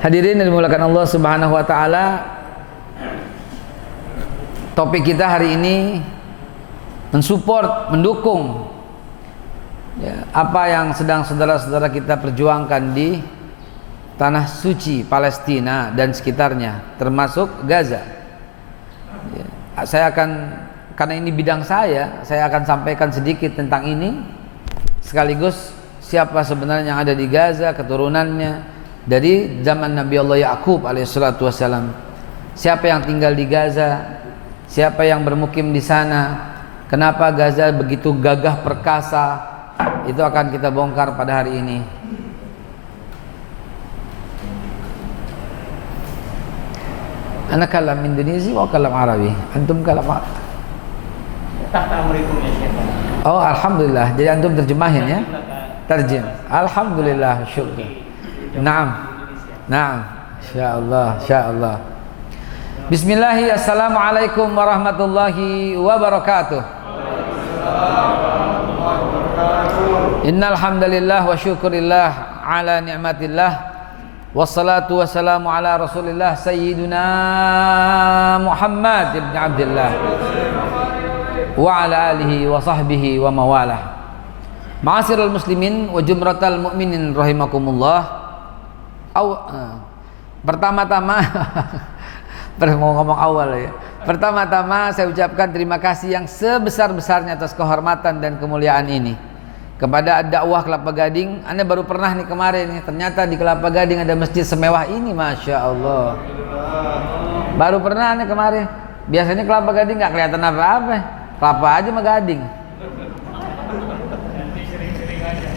Hadirin yang dimuliakan Allah Subhanahu wa taala, topik kita hari ini mensupport, mendukung ya, apa yang sedang saudara-saudara kita perjuangkan di tanah suci Palestina dan sekitarnya, termasuk Gaza. Ya, karena ini bidang saya akan sampaikan sedikit tentang ini, sekaligus siapa sebenarnya yang ada di Gaza, keturunannya dari zaman Nabi Allah Ya'qub alaihissalatu wassalam. Siapa yang tinggal di Gaza, siapa yang bermukim di sana, kenapa Gaza begitu gagah perkasa, itu akan kita bongkar pada hari ini. Ana kalam Indonesia wa kalam Arabi, antum kalam tahta amrikum ya Syekh. Oh, alhamdulillah. Jadi antum terjemahin ya? Terjem. Alhamdulillah, syukur. Naam. Naam. Insyaallah, insyaallah. Bismillah, assalamualaikum warahmatullahi wabarakatuh. Innal hamdalillah wa syukurillah ala ni'matillah wassalatu wassalamu ala Rasulillah sayyidina Muhammad ibn Abdullah wa ala alihi wa sahbihi wa mawalah. Ma'asyiral muslimin wa jumratal mu'minin rahimakumullah. Pertama-tama mau ngomong awal ya. Pertama-tama saya ucapkan terima kasih yang sebesar-besarnya atas kehormatan dan kemuliaan ini kepada dakwah Kelapa Gading. Anda baru pernah nih kemarin nih, ternyata di Kelapa Gading ada masjid semewah ini, masya Allah. Baru pernah nih kemarin. Biasanya Kelapa Gading nggak kelihatan apa-apa, kelapa aja mah gading.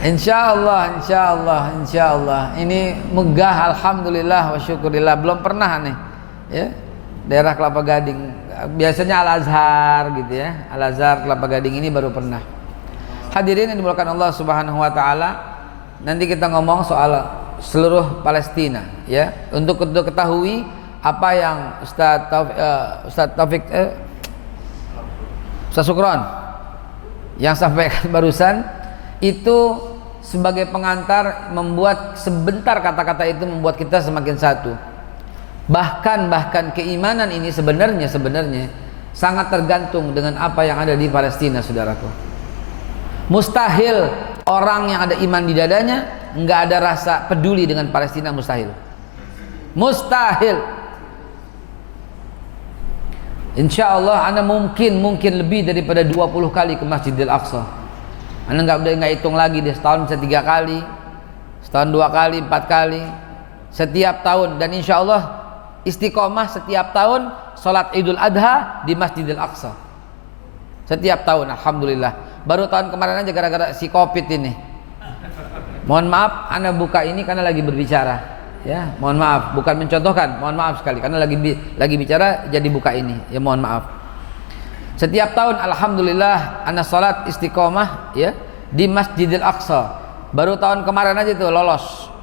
Insya Allah ini megah, alhamdulillah wa syukurillah. Belum pernah nih ya, daerah Kelapa Gading. Biasanya Al-Azhar gitu ya, Al-Azhar, Kelapa Gading ini baru pernah. Hadirin yang dimuliakan Allah Subhanahu wa taala, nanti kita ngomong soal seluruh Palestina ya. Untuk ketahui apa yang Ustaz Sukron yang sampaikan barusan itu sebagai pengantar, membuat sebentar kata-kata itu membuat kita semakin satu. Bahkan keimanan ini sebenarnya sangat tergantung dengan apa yang ada di Palestina, saudaraku. Mustahil orang yang ada iman di dadanya nggak ada rasa peduli dengan Palestina, mustahil. Insya Allah Anda mungkin lebih daripada 20 kali ke Masjidil Aqsa. Anda nggak hitung lagi, di setahun bisa 3 kali, setahun 2 kali, 4 kali, setiap tahun. Dan insya Allah istiqomah setiap tahun sholat Idul Adha di Masjidil Aqsa setiap tahun, alhamdulillah. Baru tahun kemarin aja gara-gara si Covid ini, mohon maaf Anda buka ini karena lagi berbicara ya, mohon maaf, bukan mencontohkan, mohon maaf sekali karena lagi bicara jadi buka ini ya, mohon maaf. Setiap tahun alhamdulillah ana salat istiqomah ya di Masjidil Aqsa. Baru tahun kemarin aja tuh lolos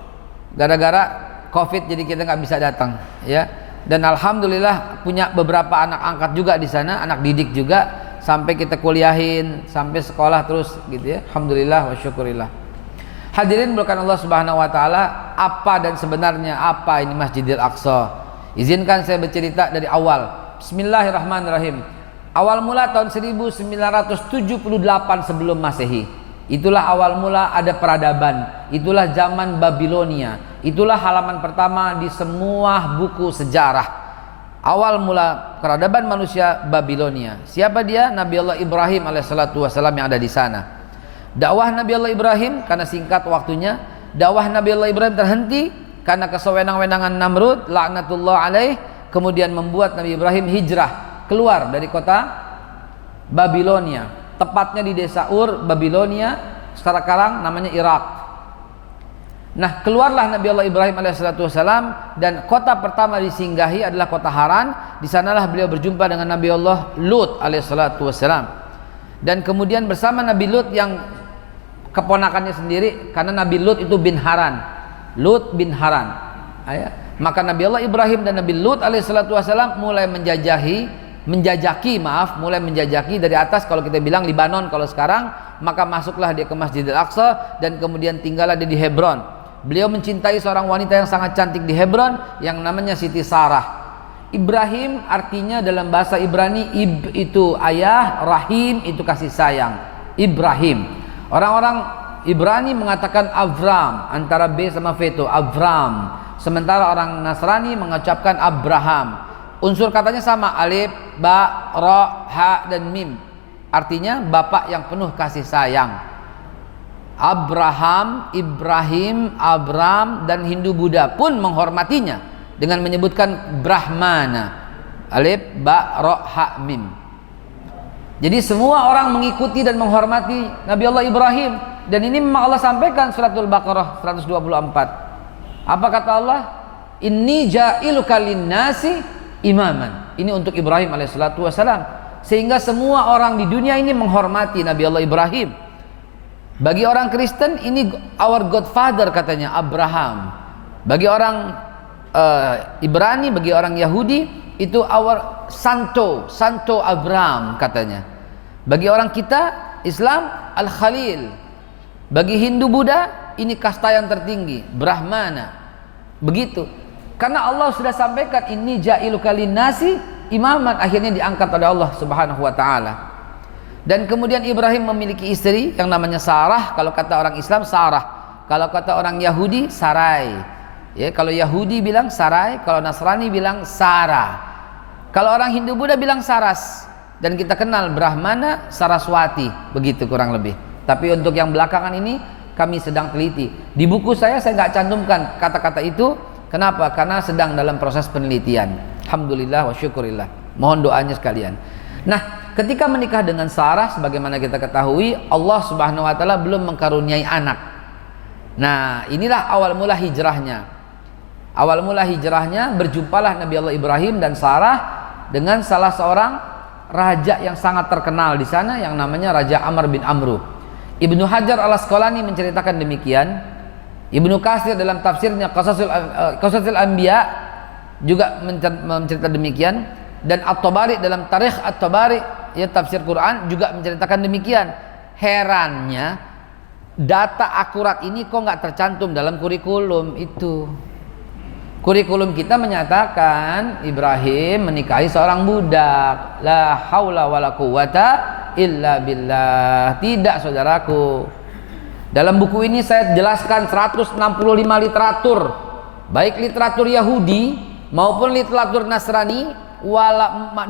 gara-gara Covid, jadi kita nggak bisa datang ya. Dan alhamdulillah punya beberapa anak angkat juga di sana, anak didik juga, sampai kita kuliahin, sampai sekolah terus gitu ya. Alhamdulillah wa syukurillah. Hadirin bukan Allah Subhanahu wa taala, apa dan sebenarnya apa ini Masjidil Aqsa? Izinkan saya bercerita dari awal. Bismillahirrahmanirrahim. Awal mula tahun 1978 sebelum Masehi. Itulah awal mula ada peradaban. Itulah zaman Babilonia. Itulah halaman pertama di semua buku sejarah. Awal mula peradaban manusia Babilonia. Siapa dia? Nabi Allah Ibrahim alaihissalatu wassalam yang ada di sana. Dakwah Nabi Allah Ibrahim, karena singkat waktunya, dakwah Nabi Allah Ibrahim terhenti karena kesewenang-wenangan Namrud laknatullah alaih. Kemudian membuat Nabi Ibrahim hijrah keluar dari kota Babilonia, tepatnya di desa Ur, Babilonia, sekarang namanya Irak. Nah, keluarlah Nabi Allah Ibrahim alaihissalatu wassalam, dan kota pertama disinggahi adalah kota Haran. Di sanalah beliau berjumpa dengan Nabi Allah Lut alaihissalatu wassalam. Dan kemudian bersama Nabi Lut yang keponakannya sendiri, karena Nabi Lut itu bin Haran, Lut bin Haran. Maka Nabi Allah Ibrahim dan Nabi Lut alaihissalatu wassalam mulai menjajaki dari atas, kalau kita bilang Libanon kalau sekarang, maka masuklah dia ke Masjidil Aqsa dan kemudian tinggallah dia di Hebron. Beliau mencintai seorang wanita yang sangat cantik di Hebron yang namanya Siti Sarah. Ibrahim artinya dalam bahasa Ibrani, ib itu ayah, rahim itu kasih sayang. Ibrahim. Orang-orang Ibrani mengatakan Avram, antara B sama V itu Avram. Sementara orang Nasrani mengucapkan Abraham. Unsur katanya sama, alif, ba, ra, ha dan mim. Artinya bapak yang penuh kasih sayang. Abraham, Ibrahim, Abram dan Hindu Buddha pun menghormatinya dengan menyebutkan Brahmana. Alif, ba, ra, ha, mim. Jadi semua orang mengikuti dan menghormati Nabi Allah Ibrahim. Dan ini memang Allah sampaikan suratul Baqarah 124. Apa kata Allah? Inni ja'iluka linnasi imaman. Ini untuk Ibrahim alaihissalatu wassalam. Sehingga semua orang di dunia ini menghormati Nabi Allah Ibrahim. Bagi orang Kristen ini our godfather katanya Abraham. Bagi orang Ibrani, bagi orang Yahudi itu our Santo Abraham katanya. Bagi orang kita Islam Al-Khalil. Bagi Hindu Buddha ini kasta yang tertinggi Brahmana. Begitu. Karena Allah sudah sampaikan inni ja'iluka linnasi imaman, akhirnya diangkat oleh Allah Subhanahu wa taala. Dan kemudian Ibrahim memiliki istri yang namanya Sarah. Kalau kata orang Islam Sarah, kalau kata orang Yahudi Sarai. Ya, kalau Yahudi bilang Sarai, kalau Nasrani bilang Sarah. Kalau orang Hindu Buddha bilang Saras. Dan kita kenal Brahmana, Saraswati, begitu kurang lebih. Tapi untuk yang belakangan ini kami sedang teliti. Di buku saya nggak cantumkan kata-kata itu. Kenapa? Karena sedang dalam proses penelitian. Alhamdulillah wa syukurillah. Mohon doanya sekalian. Nah, ketika menikah dengan Sarah, sebagaimana kita ketahui, Allah Subhanahu wa taala belum mengkaruniai anak. Nah, inilah awal mula hijrahnya. Awal mula hijrahnya berjumpalah Nabi Allah Ibrahim dan Sarah dengan salah seorang raja yang sangat terkenal di sana yang namanya Raja Amr bin Amru. Ibnu Hajar Al-Asqalani menceritakan demikian. Ibnu Katsir dalam tafsirnya Qasasul Anbiya juga menceritakan demikian. Dan At-Tabari dalam Tarikh At-Tabari, ya tafsir Quran, juga menceritakan demikian. Herannya data akurat ini kok nggak tercantum dalam kurikulum itu. Kurikulum kita menyatakan Ibrahim menikahi seorang budak. La haula wala quwata illa billah. Tidak, saudaraku. Dalam buku ini saya jelaskan 165 literatur, baik literatur Yahudi maupun literatur Nasrani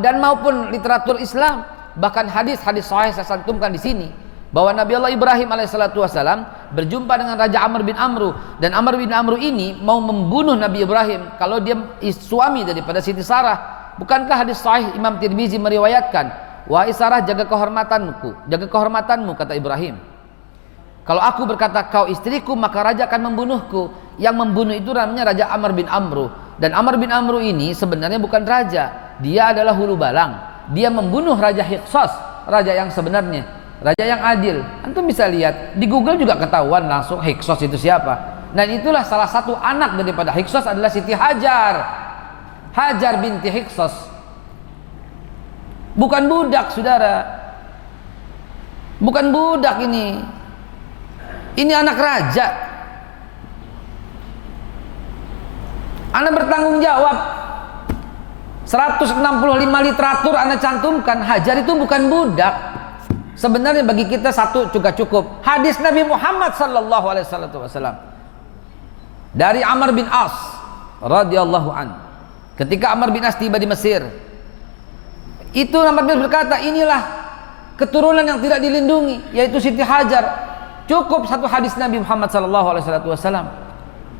dan maupun literatur Islam. Bahkan hadis-hadis sahih saya cantumkan di sini bahwa Nabi Allah Ibrahim alaihissalatu wassalam berjumpa dengan Raja Amr bin Amru, dan Amr bin Amru ini mau membunuh Nabi Ibrahim kalau dia suami daripada Siti Sarah. Bukankah hadis sahih Imam Tirmizi meriwayatkan, wahai Sarah, jaga kehormatanmu, kata Ibrahim. Kalau aku berkata kau istriku, maka raja akan membunuhku. Yang membunuh itu namanya Raja Amr bin Amru. Dan Amr bin Amru ini sebenarnya bukan raja, dia adalah hulu balang. Dia membunuh Raja Hyksos, raja yang sebenarnya, raja yang adil. Antum bisa lihat di Google juga ketahuan langsung Hyksos itu siapa. Dan itulah salah satu anak daripada Hyksos adalah Siti Hajar, Hajar binti Hyksos. Bukan budak, saudara. Bukan budak ini. Ini anak raja. Anda bertanggung jawab. 165 literatur Anda cantumkan, Hajar itu bukan budak. Sebenarnya bagi kita satu juga cukup. Hadis Nabi Muhammad sallallahu alaihi wasallam dari Amr bin As radhiyallahu an. Ketika Amr bin As tiba di Mesir, itu Amr bin As berkata, inilah keturunan yang tidak dilindungi, yaitu Siti Hajar. Cukup satu hadis Nabi Muhammad sallallahu alaihi wasallam.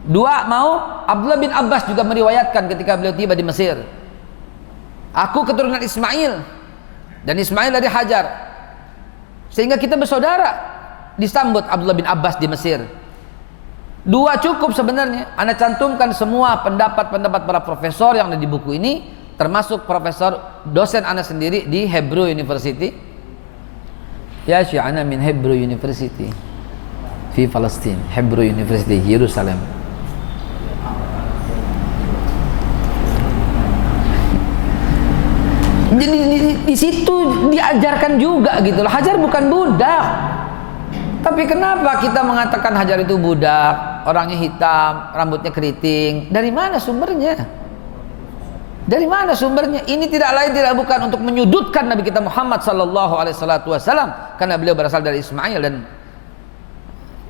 Dua, mau Abdullah bin Abbas juga meriwayatkan ketika beliau tiba di Mesir, aku keturunan Ismail dan Ismail dari Hajar, sehingga kita bersaudara. Disambut Abdullah bin Abbas di Mesir. Dua cukup sebenarnya. Anda cantumkan semua pendapat-pendapat para profesor yang ada di buku ini, termasuk profesor dosen Anda sendiri di Hebrew University. Ya syi'ana min Hebrew University di Palestina, Hebrew University Yerusalem. Jadi di situ diajarkan juga gitu loh. Hajar bukan budak. Tapi kenapa kita mengatakan Hajar itu budak? orangnya hitam, rambutnya keriting. Dari mana sumbernya? Dari mana sumbernya? Ini tidak lain tidak bukan untuk menyudutkan Nabi kita Muhammad sallallahu alaihi wasallam karena beliau berasal dari Ismail. Dan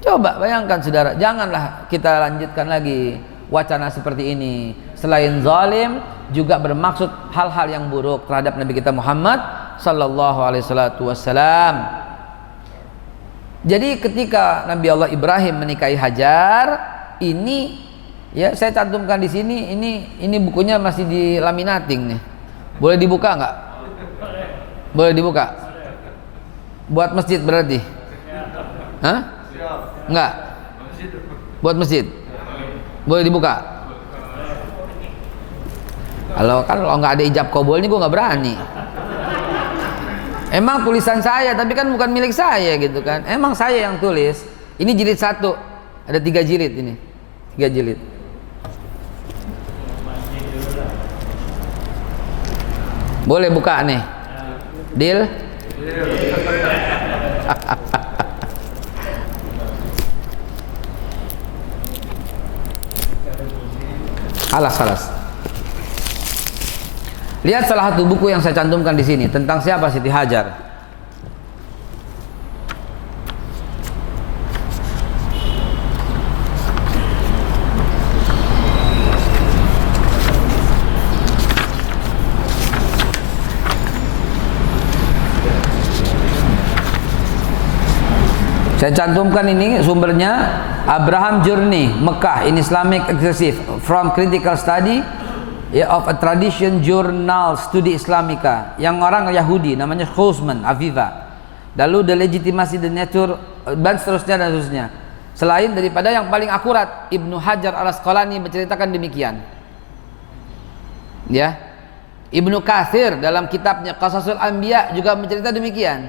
coba bayangkan saudara, janganlah kita lanjutkan lagi wacana seperti ini. Selain zalim juga bermaksud hal-hal yang buruk terhadap Nabi kita Muhammad sallallahu alaihi wasallam. Jadi ketika Nabi Allah Ibrahim menikahi Hajar, ini ya saya cantumkan di sini, ini bukunya masih di laminating nih. Boleh dibuka nggak? Boleh dibuka. Buat masjid berarti? Hah? Enggak. Buat masjid. Boleh dibuka. Kalau nggak ada ijab kabul ini gue nggak berani. Emang tulisan saya, tapi kan bukan milik saya gitu kan. Emang saya yang tulis. Ini jilid 1. Ada 3 jilid ini. 3 jilid. Boleh buka nih. Deal? Alas. Lihat salah satu buku yang saya cantumkan di sini tentang siapa Siti Hajar. Saya cantumkan ini sumbernya Abraham Journey Mekah in Islamic Excessive from Critical Study of a Tradition Journal Studi Islamika, yang orang Yahudi namanya Khosman Aviva. Lalu The Legitimacy the Nature dan seterusnya. Selain daripada yang paling akurat, Ibnu Hajar Al-Asqalani menceritakan demikian. Ya. Ibnu Katsir dalam kitabnya Qasasul Anbiya juga menceritakan demikian.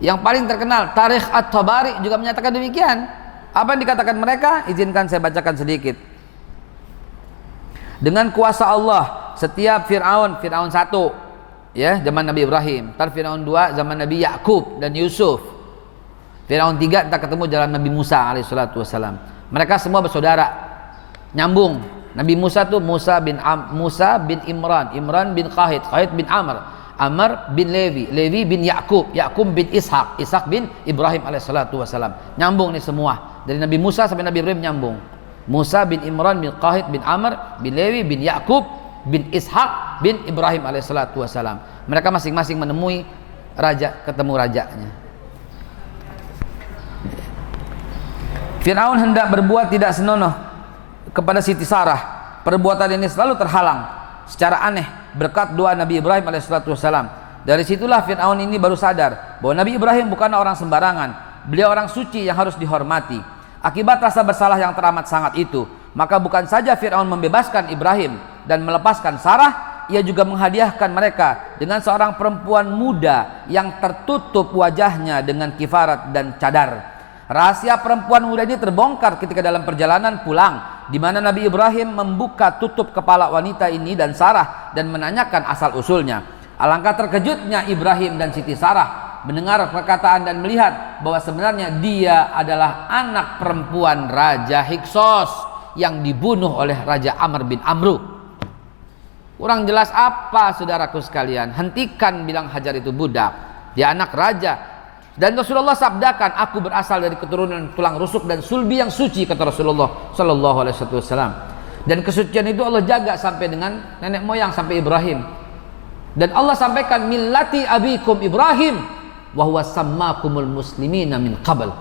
Yang paling terkenal Tarikh At-Tabari juga menyatakan demikian. Apa yang dikatakan mereka? Izinkan saya bacakan sedikit. Dengan kuasa Allah, setiap Fir'aun 1 ya zaman Nabi Ibrahim, Fir'aun 2 zaman Nabi Yakub dan Yusuf, Fir'aun 3 entah ketemu jalan Nabi Musa alaihissalatu wassalam. Mereka semua bersaudara, nyambung. Nabi Musa tuh Musa bin Imran, Imran bin Qahit, Qahit bin Amr, Amr bin Levi, Levi bin Yakub, Yakub bin Ishak, Ishak bin Ibrahim alaihissalatu wassalam. Nyambung nih semua, dari Nabi Musa sampai Nabi Ibrahim nyambung. Musa bin Imran bin Qahit bin Amr bin Lewi bin Yakub bin Ishak bin Ibrahim alaihissalatu wassalam. Mereka masing-masing menemui raja, ketemu rajanya. Fir'aun hendak berbuat tidak senonoh kepada Siti Sarah. Perbuatan ini selalu terhalang secara aneh berkat doa Nabi Ibrahim alaihissalatu wassalam. Dari situlah Fir'aun ini baru sadar bahwa Nabi Ibrahim bukanlah orang sembarangan. Beliau orang suci yang harus dihormati. Akibat rasa bersalah yang teramat sangat itu, maka bukan saja Fir'aun membebaskan Ibrahim dan melepaskan Sarah, ia juga menghadiahkan mereka dengan seorang perempuan muda yang tertutup wajahnya dengan kifarat dan cadar. Rahasia perempuan muda ini terbongkar ketika dalam perjalanan pulang, di mana Nabi Ibrahim membuka tutup kepala wanita ini dan Sarah dan menanyakan asal usulnya. Alangkah terkejutnya Ibrahim dan Siti Sarah mendengar perkataan dan melihat bahwa sebenarnya dia adalah anak perempuan Raja Hiksos yang dibunuh oleh Raja Amr bin Amru. Kurang jelas apa saudaraku sekalian? Hentikan bilang Hajar itu budak, dia anak raja. Dan Rasulullah sabdakan, aku berasal dari keturunan tulang rusuk dan sulbi yang suci, kata Rasulullah sallallahu alaihi wasallam. Dan kesucian itu Allah jaga sampai dengan nenek moyang, sampai Ibrahim. Dan Allah sampaikan millati abikum Ibrahim wa huwa sammakumul muslimina min qabl.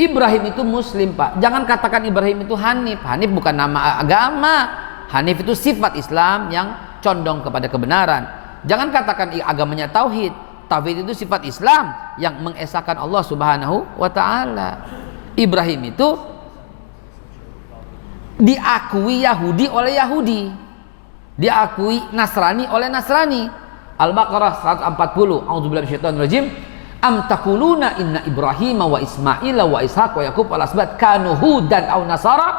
Ibrahim itu muslim, Pak. Jangan katakan Ibrahim itu Hanif. Hanif bukan nama agama. Hanif itu sifat Islam yang condong kepada kebenaran. Jangan katakan agamanya tauhid. Tauhid itu sifat Islam yang mengesahkan Allah Subhanahu wa taala. Ibrahim itu diakui Yahudi oleh Yahudi. Diakui Nasrani oleh Nasrani. Al-Baqarah 140. A'udzubillahi minasyaitonir rajim. Am taquluna inna Ibrahim wa Ismail wa Ishaq wa Yaqub wal asbat kanu hudan aw nasara?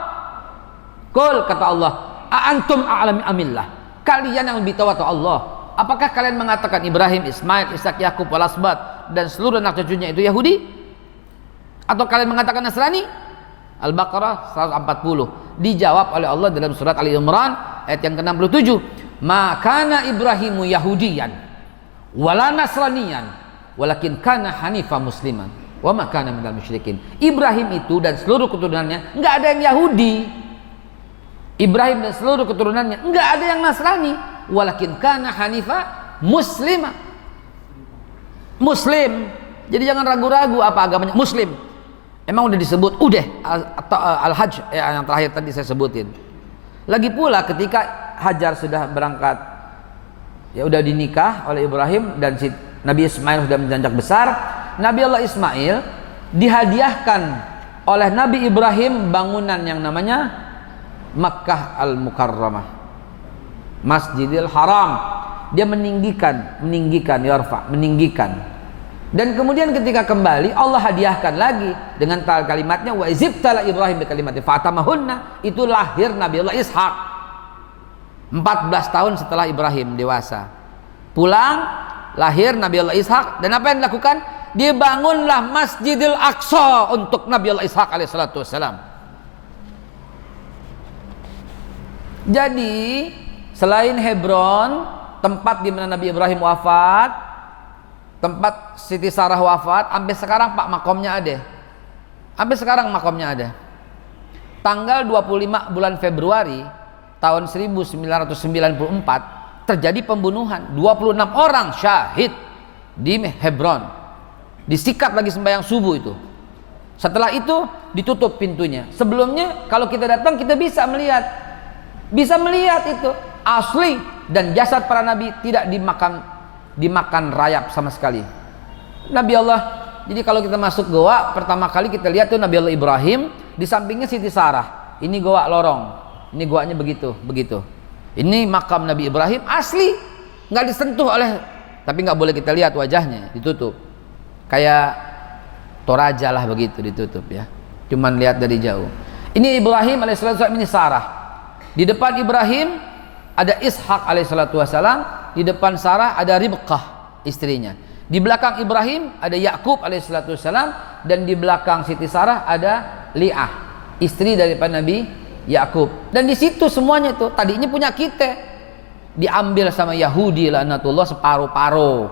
Qul, kata Allah, a antum a'lamu amillah. Kalian yang lebih tahu atau Allah? Apakah kalian mengatakan Ibrahim, Ismail, Ishak, Yakub wal asbat dan seluruh anak cucunya itu Yahudi? Atau kalian mengatakan Nasrani? Al-Baqarah 140. Dijawab oleh Allah dalam surat Ali Imran ayat yang ke-67. Ma kana Ibrahimu Yahudiyan wala Nasraniyan walakin kana Hanifa Musliman wa ma kana minal musyrikin. Ibrahim itu dan seluruh keturunannya enggak ada yang Yahudi. Ibrahim dan seluruh keturunannya enggak ada yang Nasrani, walakin kana Hanifa Musliman. Muslim. Jadi jangan ragu-ragu apa agamanya, Muslim. Emang udah disebut Al-Hajj yang terakhir tadi saya sebutin. Lagi pula ketika Hajar sudah berangkat, ya udah dinikah oleh Ibrahim dan si Nabi Ismail sudah menjadi besar, Nabi Allah Ismail dihadiahkan oleh Nabi Ibrahim bangunan yang namanya Makkah Al-Mukarramah, Masjidil Haram. Dia meninggikan dan kemudian ketika kembali Allah hadiahkan lagi dengan kalimatnya wa izibtala Ibrahim bi kalimatin fatamahunna. Itu lahir Nabi Allah Ishak 14 tahun setelah Ibrahim dewasa. Pulang lahir Nabi Allah Ishak, dan apa yang dilakukan? Dibangunlah Masjidil Aqsa untuk Nabi Allah Ishak alaihissalatu wassalam. Jadi selain Hebron, tempat di mana Nabi Ibrahim wafat, tempat Siti Sarah wafat, sampai sekarang Pak makomnya ada. Sampai sekarang makomnya ada. Tanggal 25 bulan Februari tahun 1994 terjadi pembunuhan, 26 orang syahid di Hebron. Disikat lagi sembahyang subuh itu. Setelah itu ditutup pintunya. Sebelumnya kalau kita datang kita bisa melihat itu asli, dan jasad para nabi tidak dimakan rayap sama sekali. Nabi Allah, jadi kalau kita masuk goa pertama kali kita lihat tuh Nabi Allah Ibrahim, di sampingnya Siti Sarah. Ini goa lorong, ini goanya begitu. Ini makam Nabi Ibrahim asli, nggak disentuh oleh, tapi nggak boleh kita lihat wajahnya, ditutup. Kayak Toraja lah begitu, ditutup ya. Cuman lihat dari jauh. Ini Ibrahim alaihissalam, ini Sarah. Di depan Ibrahim ada Ishak alaihissalatu wassalam, di depan Sarah ada Ribqah istrinya. Di belakang Ibrahim ada Yakub alaihissalatu wassalam, dan di belakang Siti Sarah ada Li'ah, istri daripada Nabi Yakub. Dan di situ semuanya itu tadinya punya kita, diambil sama Yahudi laknatullah separuh-paruh,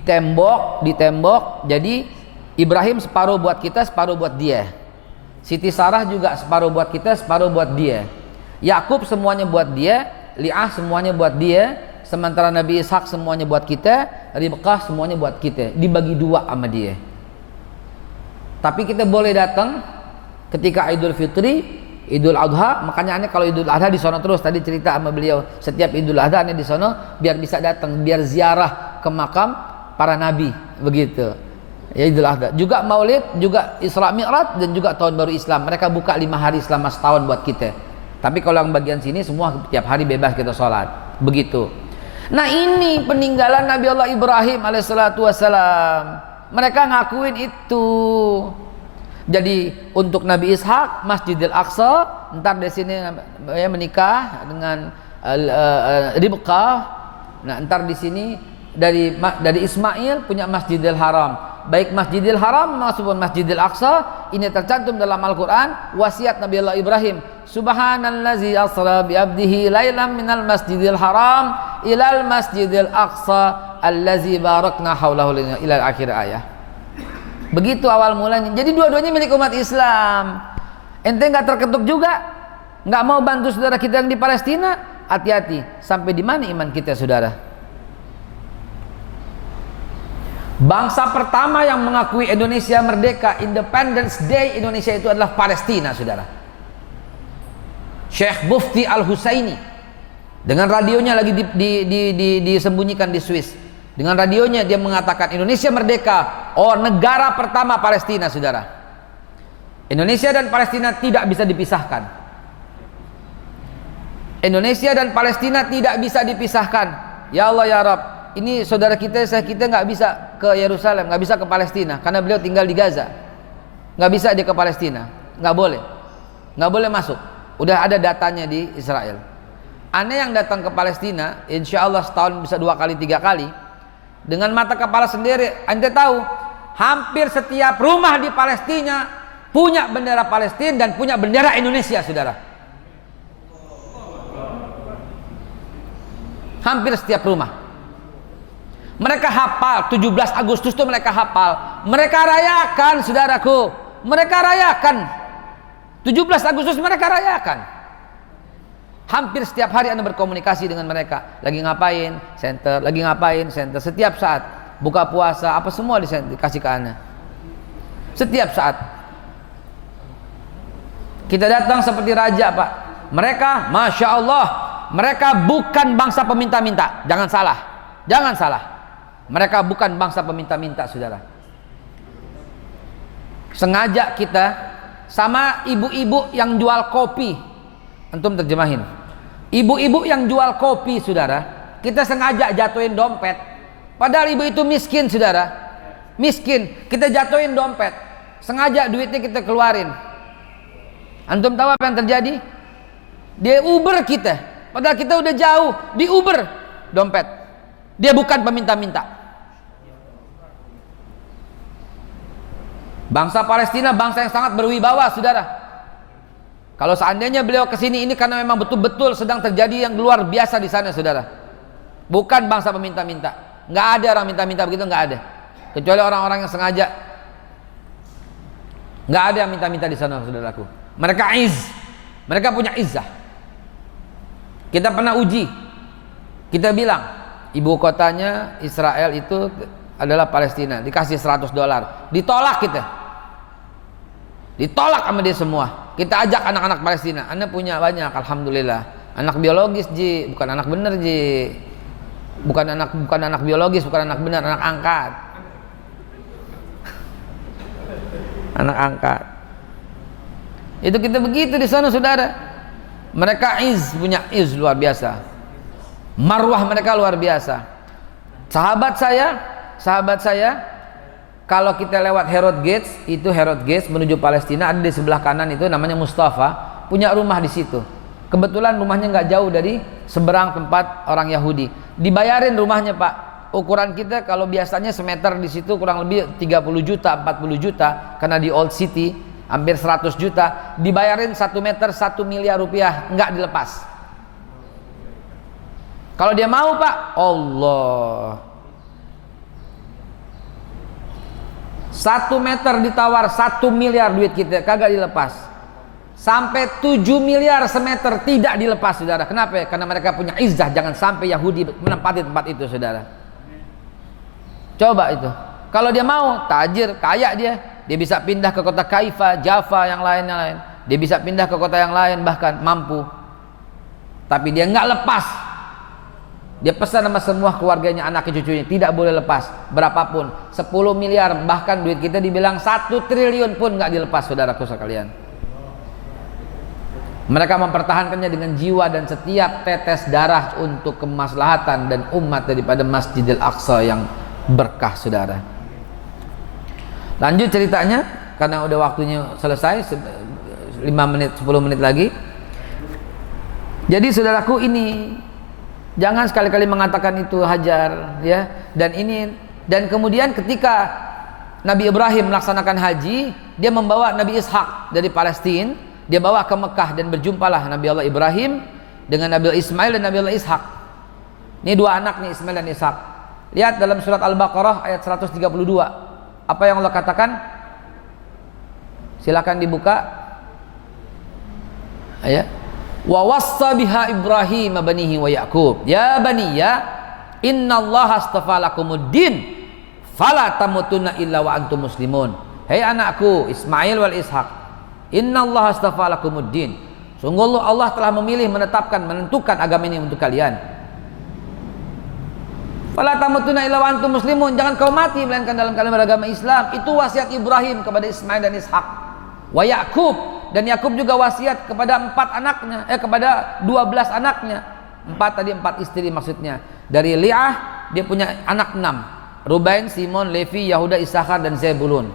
ditembok. Jadi Ibrahim separuh buat kita, separuh buat dia. Siti Sarah juga separuh buat kita, separuh buat dia. Yakub semuanya buat dia, Li'ah semuanya buat dia, sementara Nabi Ishak semuanya buat kita, Ribqah semuanya buat kita, dibagi dua sama dia. Tapi kita boleh datang ketika Idul Fitri, Idul Adha. Makanya aneh kalau Idul Adha di sono terus, tadi cerita sama beliau, setiap Idul Adha aneh di sono biar bisa datang, biar ziarah ke makam para nabi, begitu. Ya Idul Adha, juga Maulid, juga Isra Mi'raj, dan juga tahun baru Islam. Mereka buka 5 hari selama setahun buat kita. Tapi kalau yang bagian sini semua tiap hari bebas kita sholat, begitu. Nah ini peninggalan Nabi Allah Ibrahim alaihissalatu wassalam. Mereka ngakuin itu. Jadi untuk Nabi Ishak Masjidil Aqsa, ntar di sini ya menikah dengan Ribqah. Nah ntar di sini dari Ismail punya Masjidil Haram. Baik Masjidil Haram maupun Masjidil Aqsa, ini tercantum dalam Al-Quran wasiat Nabi Allah Ibrahim. Subhanallazi asra bi abdihi lailan minal Masjidil Haram ilal Masjidil Aqsa allazi barakna haulahu ila akhir ayat. Begitu awal mulanya. Jadi dua-duanya milik umat Islam. Ente nggak terketuk juga, nggak mau bantu saudara kita yang di Palestina? Hati-hati. Sampai di mana iman kita, saudara? Bangsa pertama yang mengakui Indonesia merdeka, Independence Day Indonesia itu adalah Palestina, saudara. Syekh Mufti Al-Husaini dengan radionya lagi disembunyikan di Swiss. Dengan radionya dia mengatakan Indonesia merdeka, negara pertama Palestina, saudara. Indonesia dan Palestina tidak bisa dipisahkan. Indonesia dan Palestina tidak bisa dipisahkan. Ya Allah ya Rabb, ini saudara kita nggak bisa ke Yerusalem, nggak bisa ke Palestina karena beliau tinggal di Gaza. Nggak bisa dia ke Palestina, nggak boleh masuk. Udah ada datanya di Israel. Aneh yang datang ke Palestina, insya Allah setahun bisa 2 kali 3 kali. Dengan mata kepala sendiri, ente tahu hampir setiap rumah di Palestina punya bendera Palestina dan punya bendera Indonesia, saudara. Hampir setiap rumah. Mereka hafal 17 Agustus itu, mereka hafal. Mereka rayakan, saudaraku. Mereka rayakan 17 Agustus, mereka rayakan. Hampir setiap hari Anda berkomunikasi dengan mereka. Lagi ngapain? Center. Lagi ngapain? Center. Setiap saat. Buka puasa, apa semua dikasih ke Anda. Setiap saat. Kita datang seperti raja, Pak. Mereka, Masya Allah, mereka bukan bangsa peminta-minta. Jangan salah. Jangan salah. Mereka bukan bangsa peminta-minta, saudara. Sengaja kita sama ibu-ibu yang jual kopi. Antum terjemahin. Ibu-ibu yang jual kopi, saudara, kita sengaja jatuhin dompet. Padahal ibu itu miskin, saudara. Miskin. Kita jatuhin dompet. Sengaja duitnya kita keluarin. Antum tahu apa yang terjadi? Dia Uber kita. Padahal kita udah jauh. Di Uber dompet. Dia bukan peminta-minta. Bangsa Palestina bangsa yang sangat berwibawa, saudara. Kalau seandainya beliau kesini, ini karena memang betul-betul sedang terjadi yang luar biasa di sana, saudara. Bukan bangsa peminta-minta. Nggak ada orang minta-minta begitu, nggak ada. Kecuali orang-orang yang sengaja. Nggak ada yang minta-minta di sana, saudaraku. Mereka mereka punya izzah. Kita pernah uji. Kita bilang ibu kotanya Israel itu adalah Palestina, dikasih $100. Ditolak kita. Ditolak sama dia semua. Kita ajak anak-anak Palestina. Anda punya banyak, alhamdulillah. Anak biologis, Ji, bukan anak bener, Ji. Bukan anak biologis, bukan anak benar, anak angkat. Anak angkat. Itu kita begitu di sana, saudara. Mereka punya luar biasa. Marwah mereka luar biasa. Sahabat saya, kalau kita lewat Herod Gates, itu Herod Gates menuju Palestina, ada di sebelah kanan itu namanya Mustafa, punya rumah di situ. Kebetulan rumahnya nggak jauh dari seberang tempat orang Yahudi. Dibayarin rumahnya, Pak. Ukuran kita kalau biasanya semeter di situ kurang lebih 30 juta, 40 juta, karena di Old City hampir 100 juta. Dibayarin 1 meter 1 miliar rupiah, nggak dilepas. Kalau dia mau, Pak, Allah. 1 meter ditawar 1 miliar duit kita, kagak dilepas. Sampai 7 miliar semeter tidak dilepas, saudara. Kenapa? Karena mereka punya izzah. Jangan sampai Yahudi menempati tempat itu, saudara. Coba itu. Kalau dia mau, tajir, kaya dia bisa pindah ke kota Haifa, Java, yang lain. Dia bisa pindah ke kota yang lain, bahkan mampu. Tapi dia nggak lepas. Dia pesan sama semua keluarganya, anaknya, cucunya, tidak boleh lepas berapapun. 10 miliar, bahkan duit kita dibilang 1 triliun pun nggak dilepas, saudaraku sekalian. Mereka mempertahankannya dengan jiwa dan setiap tetes darah untuk kemaslahatan dan umat daripada Masjidil Aqsa yang berkah, saudara. Lanjut ceritanya, karena udah waktunya selesai, 10 menit lagi. Jadi saudaraku, ini jangan sekali-kali mengatakan itu hajar, ya. Dan kemudian ketika Nabi Ibrahim melaksanakan haji, dia membawa Nabi Ishak dari Palestina, dia bawa ke Mekah, dan berjumpalah Nabi Allah Ibrahim dengan Nabi Allah Ismail dan Nabi Allah Ishak. Ini 2 anak nih, Ismail dan Ishak. Lihat dalam surat Al-Baqarah ayat 132. Apa yang Allah katakan? Silakan dibuka. Ayat. Wa wassa biha Ibrahim banihi wa Yaqub. Ya baniya, innallaha astafa lakumuddin fala tamutunna illa wa antum muslimun. Hei anakku Ismail wal Ishak, innallaha astafa lakumuddin. Sungguh Allah telah memilih, menentukan agama ini untuk kalian. Fala tamutunna illa wa antum muslimun. Jangan kau mati melainkan dalam keadaan beragama Islam. Itu wasiat Ibrahim kepada Ismail dan Ishak. Wa Yaqub, dan Yakub juga wasiat kepada 4 anaknya, kepada 12 anaknya. 4 istri maksudnya. Dari Li'ah dia punya anak 6. Rubain, Simon, Levi, Yahuda, Isakhar dan Zebulun.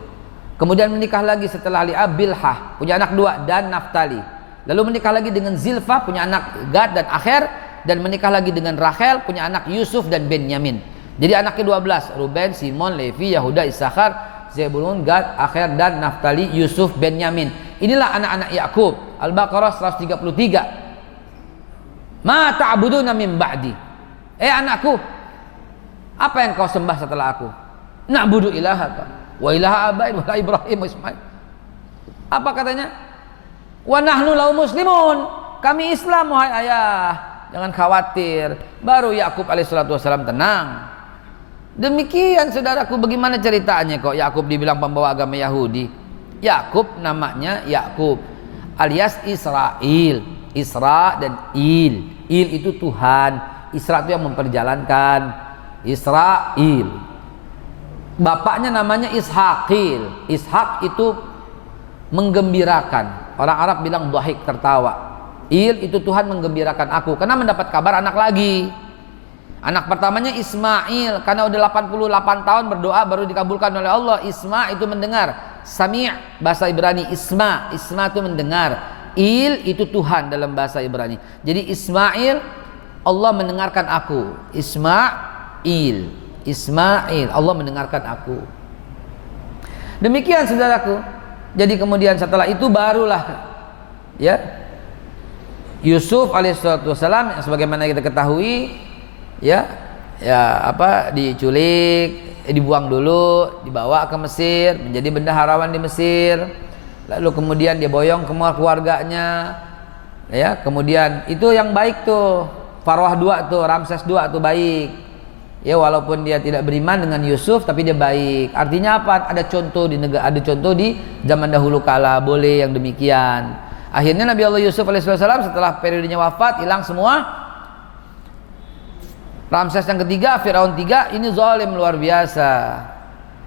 Kemudian menikah lagi setelah Li'ah Bilhah, punya anak 2, dan Naftali. Lalu menikah lagi dengan Zilfah, punya anak Gad dan Akher. Dan menikah lagi dengan Rachel, punya anak Yusuf dan Benyamin. Jadi anaknya 12, Ruben, Simon, Levi, Yahuda, Isakhar, Zebulun, Gad, Akhir, dan Naftali, Yusuf, Benyamin. Inilah anak-anak Yakub. Al-Baqarah 133. Ma ta'buduna min ba'di. Anakku, apa yang kau sembah setelah aku? Na'budu ilahaka wa ilaha abain wa Ibrahim wa Ismail. Apa katanya? Wa nahnu lahu muslimun. Kami Islam wahai ayah. Jangan khawatir. Baru Yakub alaihissalatu wassalam tenang. Demikian saudaraku, bagaimana ceritanya kok Yakub dibilang pembawa agama Yahudi? Yakub namanya Yakub alias Israel. Isra dan Il. Il itu Tuhan. Isra itu yang memperjalankan. Israel. Bapaknya namanya Ishaqil. Ishaq itu menggembirakan. Orang Arab bilang dhahik, tertawa. Il itu Tuhan menggembirakan aku karena mendapat kabar anak lagi. Anak pertamanya Ismail, karena udah 88 tahun berdoa baru dikabulkan oleh Allah. Isma itu mendengar. Sami' bahasa Ibrani. Isma itu mendengar. Il itu Tuhan dalam bahasa Ibrani. Jadi Ismail, Allah mendengarkan aku. Ismail, Allah mendengarkan aku. Demikian saudaraku. Jadi kemudian setelah itu barulah ya Yusuf alaihissalam, sebagaimana kita ketahui diculik, dibuang dulu, dibawa ke Mesir, menjadi bendaharawan di Mesir. Lalu kemudian dia boyong ke keluarganya. Ya, kemudian itu yang baik tuh. Farwah 2 tuh, Ramses 2 tuh baik. Ya, walaupun dia tidak beriman dengan Yusuf tapi dia baik. Artinya apa? Ada contoh di zaman dahulu kala boleh yang demikian. Akhirnya Nabi Allah Yusuf alaihissalam setelah periodenya wafat, hilang semua. Ramses yang ketiga, Firaun 3, ini zalim luar biasa.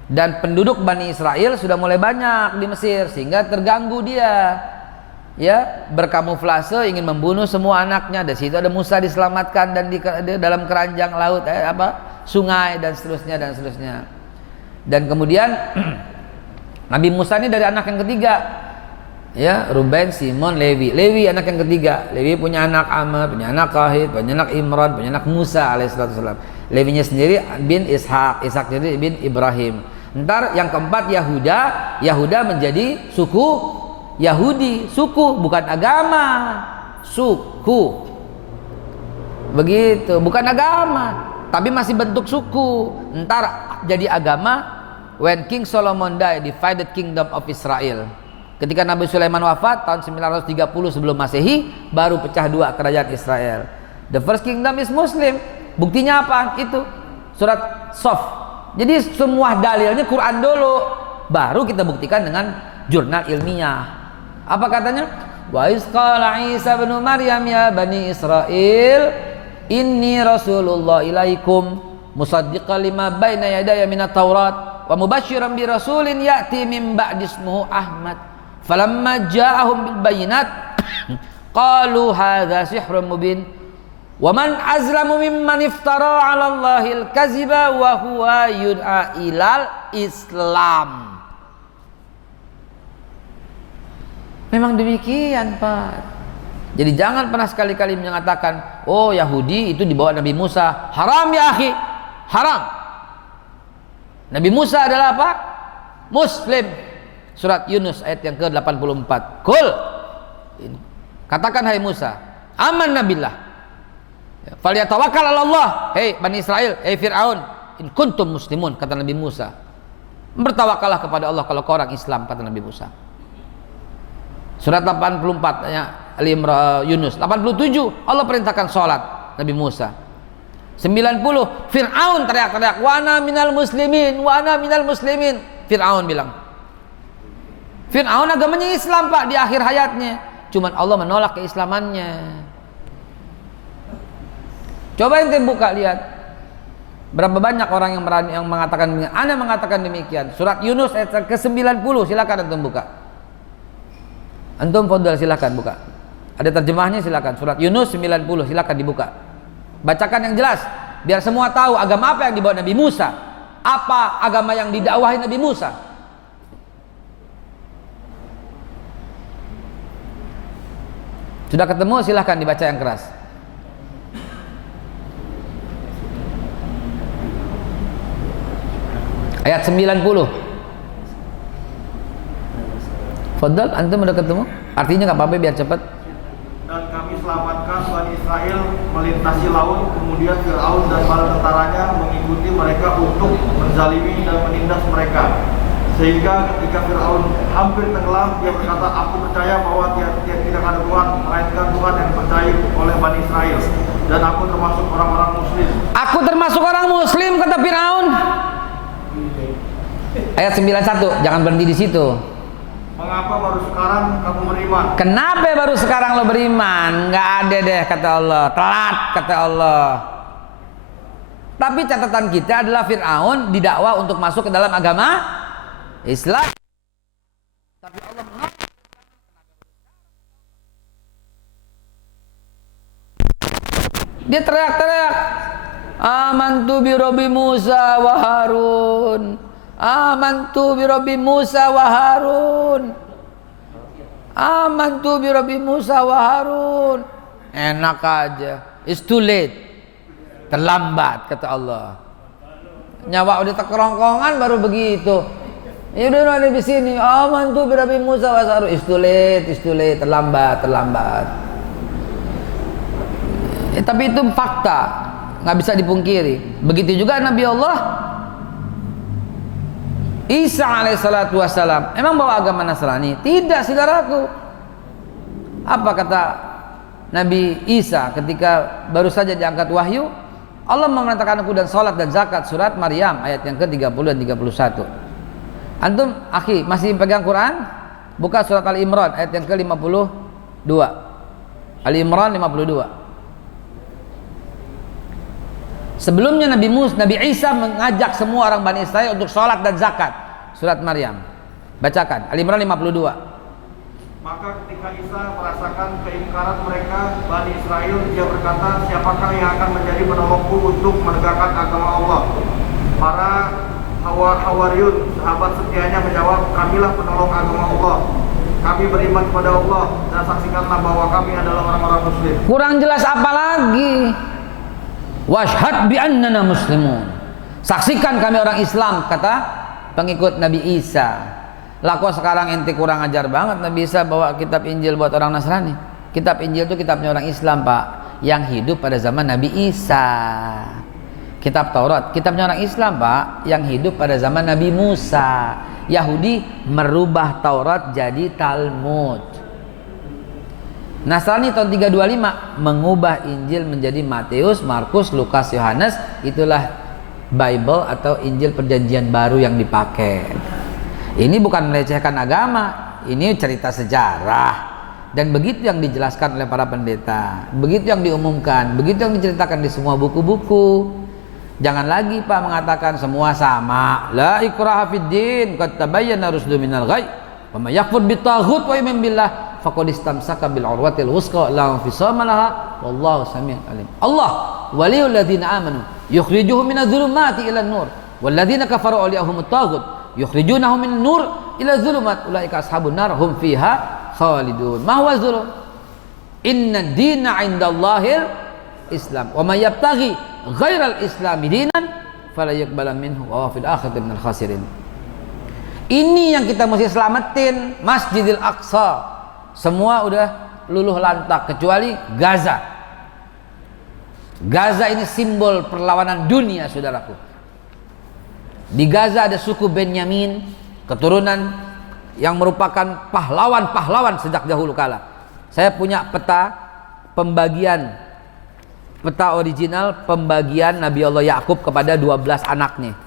Dan penduduk Bani Israel sudah mulai banyak di Mesir sehingga terganggu dia. Ya, berkamuflase ingin membunuh semua anaknya. Dari situ ada Musa diselamatkan dan di dalam keranjang laut sungai dan seterusnya. Dan kemudian Nabi Musa ini dari anak yang ketiga. Ya, Ruben, Simon, Lewi. Lewi anak yang ketiga. Lewi punya anak Amr, punya anak Qahid, punya anak Imran, punya anak Musa alaihissalam. Lewinya sendiri bin Ishak, Ishak sendiri bin Ibrahim. Ntar yang keempat Yahuda. Yahuda menjadi suku Yahudi, suku bukan agama. Suku. Begitu, bukan agama, tapi masih bentuk suku. Ntar jadi agama when King Solomon died, divided kingdom of Israel. Ketika Nabi Sulaiman wafat tahun 930 sebelum Masehi, baru pecah dua kerajaan Israel. The first kingdom is Muslim. Buktinya apa? Itu surat Sof. Jadi semua dalilnya Quran dulu, baru kita buktikan dengan jurnal ilmiah. Apa katanya? Wa iz qala Isa bin Maryam ya bani Israel inni rasulullah ilaikum musaddiqan lima baina yadayya minat Taurat wa mubasysyiran bi rasulin ya'ti min ba'di ismuhu Ahmad. Falamma ja'ahum bil bayyinat qalu hadza sihrun mubin wa man azlamu mimman iftara 'ala Allahil kadziba wa huwa yud'a ilal Islam. Memang demikian, Pak. Jadi jangan pernah sekali-kali mengatakan, oh Yahudi itu dibawa Nabi Musa. Haram ya akhi, haram. Nabi Musa adalah apa? Muslim. Surat Yunus ayat yang ke-84. Qul, katakan hai Musa, amanna billah, falyatawakkal 'ala Allah. Hei Bani Israel, hei Fir'aun, in kuntum muslimun, kata Nabi Musa. Bertawakallah kepada Allah kalau kau orang Islam, kata Nabi Musa. Surat 84 ya, Yunus. 87 Allah perintahkan sholat Nabi Musa. 90 Fir'aun teriak-teriak, wa ana minal muslimin, wa ana minal muslimin. Fir'aun bilang. Fir'aun agamanya Islam, Pak, di akhir hayatnya. Cuman Allah menolak keislamannya. Coba ente buka lihat. Berapa banyak orang yang mengatakan, ana mengatakan demikian. Surat Yunus ayat ke-90, silakan antum buka. Antum fadhal silakan buka. Ada terjemahnya silakan. Surat Yunus 90 silakan dibuka. Bacakan yang jelas biar semua tahu agama apa yang dibawa Nabi Musa. Apa agama yang didakwahi Nabi Musa. Sudah ketemu silakan dibaca yang keras. Ayat 90. Fadal, antum udah ketemu? Artinya nggak apa-apa biar cepat. Dan kami selamatkan Bani Israel melintasi laut, kemudian Fir'aun dan para tentaranya mengikuti mereka untuk menzalimi dan menindas mereka. Sehingga ketika Fir'aun hampir tenggelam, dia berkata, aku percaya bahwa tidak ada Tuhan, melainkan Tuhan yang dipercaya oleh Bani Israel. Dan aku termasuk orang-orang muslim. Aku termasuk orang muslim, kata Firaun. Ayat 91, jangan berhenti di situ. Mengapa baru sekarang kamu beriman? Kenapa baru sekarang lo beriman? Nggak ada deh, kata Allah. Telat, kata Allah. Tapi catatan kita adalah Fir'aun didakwa untuk masuk ke dalam agama Islam. Tapi Allah mengapa? Dia teriak-teriak, amantu bi Rabbi Musa wa Harun, amantu bi Rabbi Musa wa Harun, amantu bi Rabbi Musa wa Harun. Enak aja, it's too late, terlambat, kata Allah. Nyawa udah terkerongkongan baru begitu. Ya udah ada di sini, amantu bi Rabbi Musa wa Harun, it's too late, terlambat. Tapi itu fakta, nggak bisa dipungkiri. Begitu juga Nabi Allah Isa alaihissalatu wassalam. Emang bawa agama Nasrani? Tidak, saudaraku. Apa kata Nabi Isa ketika baru saja diangkat wahyu? Allah memerintahkan aku dan salat dan zakat, surat Maryam ayat yang ke-30 dan 31. Antum, akhi, masih pegang Quran? Buka surat Al-Imran ayat yang ke-52. Al-Imran 52. Sebelumnya Nabi Isa mengajak semua orang Bani Israel untuk sholat dan zakat. Surat Maryam. Bacakan. Al-Imran 52. Maka ketika Isa merasakan keingkaran mereka, Bani Israel, dia berkata, siapakah yang akan menjadi penolongku untuk menegakkan agama Allah? Para Hawariyun, sahabat setianya menjawab, kamilah penolong agama Allah. Kami beriman kepada Allah dan saksikanlah bahwa kami adalah orang-orang muslim. Kurang jelas apa lagi? Washhad bi annana muslimun. Saksikan kami orang Islam, kata pengikut Nabi Isa. Lah kok sekarang ente kurang ajar banget, Nabi Isa bawa kitab Injil buat orang Nasrani. Kitab Injil itu kitabnya orang Islam, Pak, yang hidup pada zaman Nabi Isa. Kitab Taurat kitabnya orang Islam, Pak, yang hidup pada zaman Nabi Musa. Yahudi merubah Taurat jadi Talmud. Nasrani tahun 325 mengubah Injil menjadi Matius, Markus, Lukas, Yohanes. Itulah Bible atau Injil Perjanjian Baru yang dipakai. Ini bukan melecehkan agama, ini cerita sejarah. Dan begitu yang dijelaskan oleh para pendeta, begitu yang diumumkan, begitu yang diceritakan di semua buku-buku. Jangan lagi Pak mengatakan semua sama. La ikraha fid din, qad tabayyana rusdu minal ghayy. Wa may yakfur bitaghut wa yu'min billah faqad istamsaka bil urwatil wusqa la infisama laha wallahu samiun alim. Allah waliyul ladzina amanu yukhrijuhum minadh dhulumati ilan nur wal ladzina kafaru awliyahumut taghut yukhrijunahum minan nur ila dhulumat ulaika ashabun nar hum fiha khalidun. Ma huwa dzulum? Inna dina 'indallahil Islam wa may yabtaghi ghairal islami dinan fala yuqbala minhu wa fil akhirati minal khasirin. Ini yang kita mesti selamatin, Masjidil Aqsa. Semua udah luluh lantak kecuali Gaza. Gaza ini simbol perlawanan dunia, saudaraku. Di Gaza ada suku Benyamin, keturunan yang merupakan pahlawan-pahlawan sejak dahulu kala. Saya punya peta pembagian, peta original pembagian Nabi Allah Yakub kepada 12 anaknya.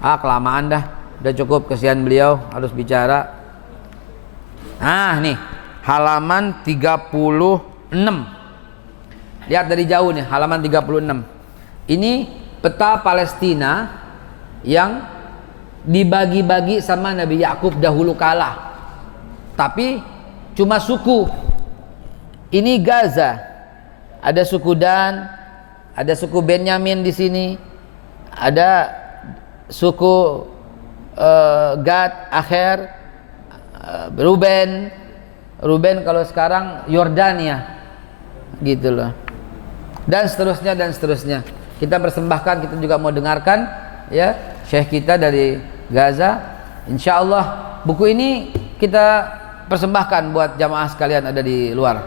Kelamaan dah, udah cukup, kesian beliau harus bicara. Nah nih, halaman 36. Lihat dari jauh nih, halaman 36. Ini peta Palestina yang dibagi-bagi sama Nabi Yakub dahulu kala. Tapi cuma suku. Ini Gaza. Ada suku Dan, ada suku Benyamin di sini. Ada suku Gad, Aher, Ruben kalau sekarang Yordania, gitu loh, dan seterusnya. Kita persembahkan, kita juga mau dengarkan ya Syekh kita dari Gaza Insya Allah buku ini kita persembahkan buat jamaah sekalian ada di luar.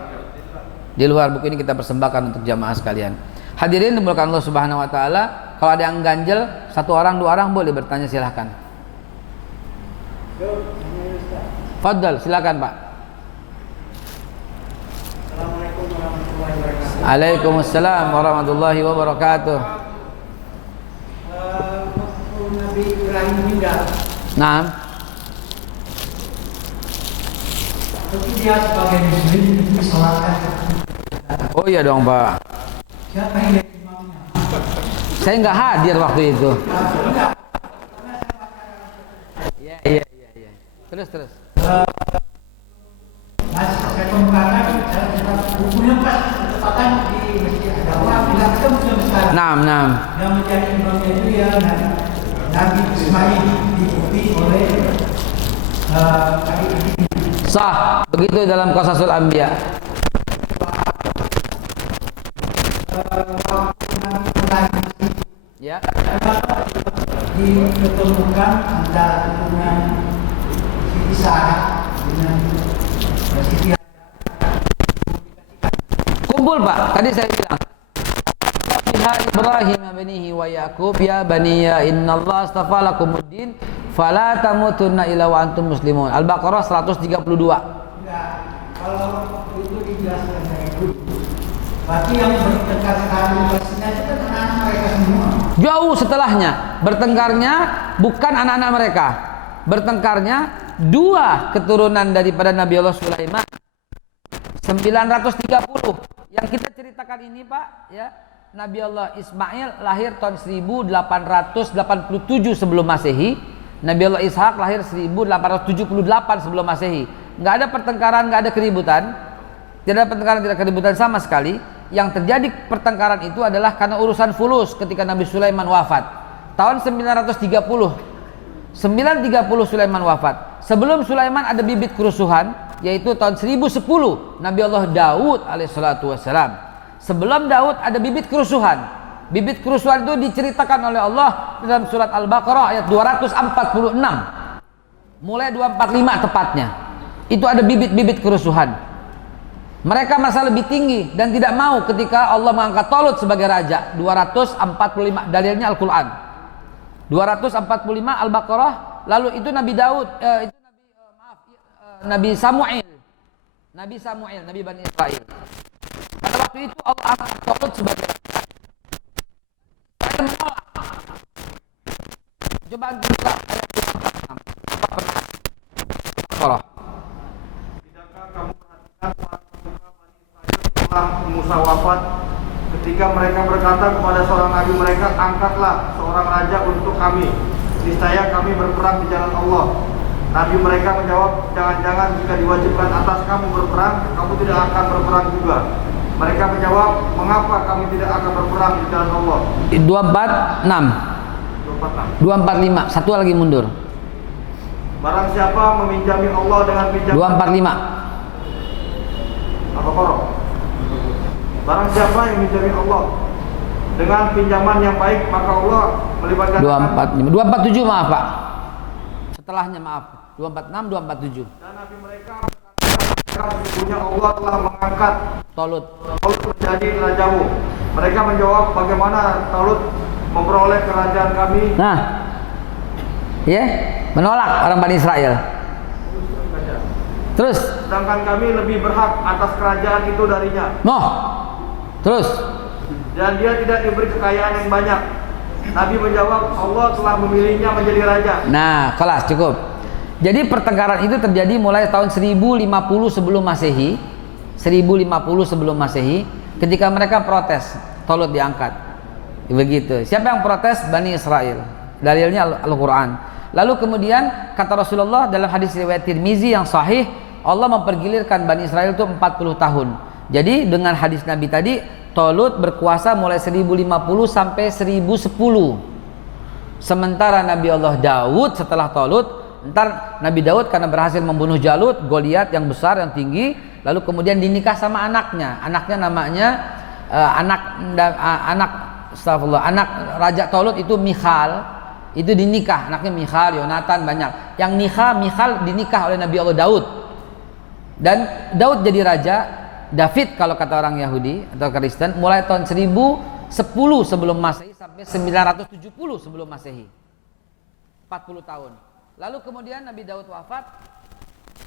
Di luar buku ini kita persembahkan untuk jamaah sekalian. Hadirin dimulakan Allah Subhanahu wa taala. Kalau ada yang ganjel, 1 orang 2 orang boleh bertanya, silahkan. Fadal, silakan Pak. Assalamualaikum warahmatullahi wabarakatuh. Waalaikumsalam warahmatullahi wabarakatuh. Waktu Nabi Ibrahim meninggal, Nah, tapi dia sebagai muslim disolatkan. oh iya dong Pak. Siapa yang jadi imamnya? Saya nggak hadir waktu itu. Iya. Terus. Mas, saya kemukakan, saya dapat bukunya Pak, ketepatan di Masjid Adawa, bilang ketemu sekarang. Nah. Yang menjadi imamnya itu ya Nabi Ismail diikuti oleh Sah, begitu dalam Qasasul Anbiya. Ya. diketemukan antara hubungan Siti Sarah dengan Siti Kumpul Pak, tadi saya bilang. Ya Ibrahim banihi wa Yaqub ya baniya innallaha astafa lakumuddin fala tamutunna illa wa antum muslimun. Al-Baqarah 132. Enggak, kalau itu dijelaskan dari dulu. Berarti yang bertengkar sekarang pastinya itu kan anak-anak mereka semua. Jauh setelahnya, bertengkarnya bukan anak-anak mereka. Bertengkarnya 2 keturunan daripada Nabi Allah Sulaiman. 930. Yang kita ceritakan ini Pak, ya. Nabi Allah Ismail lahir tahun 1887 sebelum Masehi. Nabi Allah Ishak lahir 1878 sebelum Masehi. Nggak ada pertengkaran, nggak ada keributan. Tidak ada pertengkaran, tidak keributan sama sekali. Yang terjadi pertengkaran itu adalah karena urusan fulus ketika Nabi Sulaiman wafat. Tahun 930 Sulaiman wafat. Sebelum Sulaiman ada bibit kerusuhan, yaitu tahun 1010 Nabi Allah Daud alaihissalatu wassalam. Sebelum Daud ada bibit kerusuhan. Bibit kerusuhan itu diceritakan oleh Allah dalam surat Al-Baqarah ayat 246. Mulai 245 tepatnya. Itu ada bibit-bibit kerusuhan. Mereka merasa lebih tinggi dan tidak mau ketika Allah mengangkat Talut sebagai raja. 245 dalilnya Al-Qur'an. 245 Al-Baqarah. Lalu itu Nabi Daud, Nabi Samuel. Nabi Bani Israel. Pada waktu itu Allah angkat Talut sebagai raja. Saya menolak. Coba buka ayat 26. Al-Baqarah. Tidakkah kamu perhatikan para pemuka Bani Israel setelah Musa wafat, ketika mereka berkata kepada seorang nabi mereka, angkatlah seorang raja untuk kami, niscaya kami berperang di jalan Allah. Nabi mereka menjawab, jangan-jangan jika diwajibkan atas kamu berperang, kamu tidak akan berperang juga. Mereka menjawab, mengapa kami tidak akan berperang di jalan Allah? 246 245, satu lagi mundur. Barang siapa meminjami Allah dengan pinjaman 245. apa korok? Barang siapa yang meminjami Allah dengan pinjaman yang baik, maka Allah melibatkan 247 maaf Pak. Setelahnya maaf. 246 247. Dan Nabi mereka sesungguhnya Allah telah mengangkat Talut. Talut menjadi rajamu. Mereka menjawab, bagaimana Talut memperoleh kerajaan kami? Nah. Ya, menolak orang Bani Israel. Terus, Sedangkan kami lebih berhak atas kerajaan itu darinya. noh. Terus, Dan dia tidak diberi kekayaan yang banyak. Nabi menjawab, Allah telah memilihnya menjadi raja. nah, kelas cukup. Jadi pertengkaran itu terjadi mulai tahun 1050 sebelum Masehi. 1050 sebelum Masehi, ketika mereka protes, Talut diangkat. Begitu. Siapa yang protes? Bani Israel. Dalilnya Al-Qur'an. Lalu kemudian kata Rasulullah dalam hadis riwayat Tirmizi yang sahih, Allah mempergilirkan Bani Israel itu 40 tahun. Jadi dengan hadis Nabi tadi, Talut berkuasa mulai 1050 sampai 1010. Sementara Nabi Allah Daud setelah Talut, ntar Nabi Daud karena berhasil membunuh Jalut, Goliat yang besar, yang tinggi, lalu kemudian dinikah sama anaknya. Anaknya namanya anak Raja Talut itu Michal. Itu dinikah, anaknya Michal, Yonatan, banyak. Yang Michal dinikah oleh Nabi Allah Daud. Dan Daud jadi raja, David kalau kata orang Yahudi atau Kristen, mulai tahun 1010 sebelum Masehi sampai 970 sebelum Masehi. 40 tahun. Lalu kemudian Nabi Daud wafat,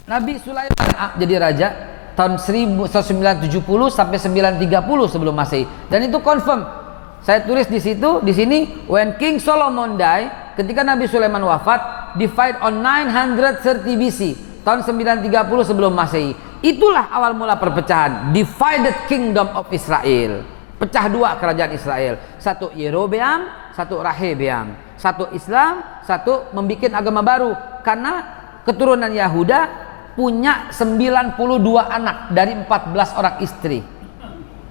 Nabi Sulaiman jadi raja tahun 1970 sampai 930 sebelum Masehi. Dan itu confirm. Saya tulis di situ, di sini, when King Solomon died, ketika Nabi Sulaiman wafat, divide on 930 BC, tahun 930 sebelum Masehi. Itulah awal mula perpecahan, divided kingdom of Israel. Pecah dua kerajaan Israel, satu Yerobeam, satu Rehabeam, satu Islam, satu membikin agama baru. Karena keturunan Yahuda punya 92 anak dari 14 orang istri.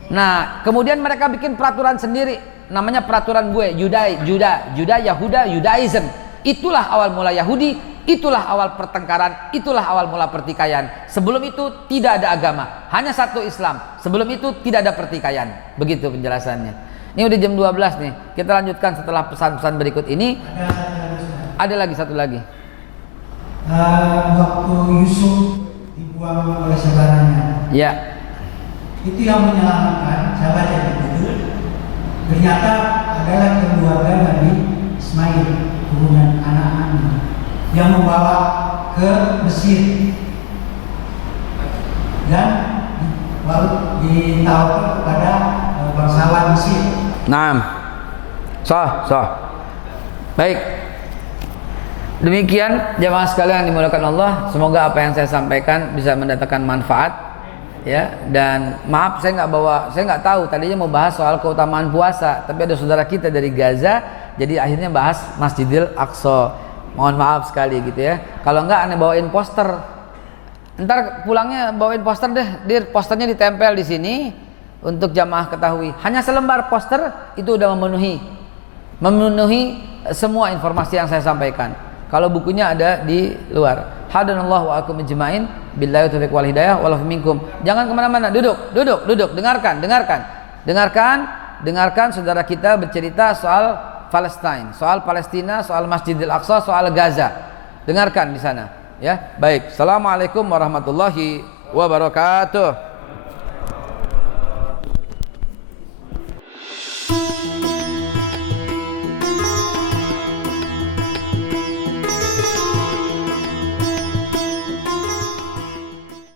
Nah, kemudian mereka bikin peraturan sendiri, namanya peraturan gue, Yahuda, Judaism. Itulah awal mula Yahudi, itulah awal pertengkaran, itulah awal mula pertikaian. Sebelum itu tidak ada agama, hanya satu Islam. Sebelum itu tidak ada pertikaian. Begitu penjelasannya. Ini udah jam 12 nih. Kita lanjutkan setelah pesan-pesan berikut ini. Ada lagi satu lagi. Waktu Yusuf dibuang oleh saudaranya. Ya. Itu yang menyelamatkan, saya baca di buku, ternyata adalah keluarga Nabi Ismail, kemudian anak-anaknya yang membawa ke Mesir dan baru ditawarkan kepada bangsawan Mesir. Naam. Sah. Baik. Demikian jamaah sekalian yang dimuliakan Allah, semoga apa yang saya sampaikan bisa mendatangkan manfaat. Ya, dan maaf saya nggak tahu tadinya mau bahas soal keutamaan puasa, tapi ada saudara kita dari Gaza, jadi akhirnya bahas Masjidil Aqsa. Mohon maaf sekali gitu ya. Kalau enggak aneh bawain poster. Ntar pulangnya bawain poster deh, posternya ditempel di sini untuk jamaah ketahui. Hanya selembar poster itu udah memenuhi semua informasi yang saya sampaikan. Kalau bukunya ada di luar. Hadanallahu wa akum ajmain. Billahi taufiq wal hidayah. Walafu minkum. Jangan kemana-mana. Duduk. Dengarkan saudara kita bercerita soal Palestina, soal Palestina, soal Masjidil Aqsa, soal Gaza. Dengarkan di sana. Ya, baik. Assalamualaikum warahmatullahi wabarakatuh.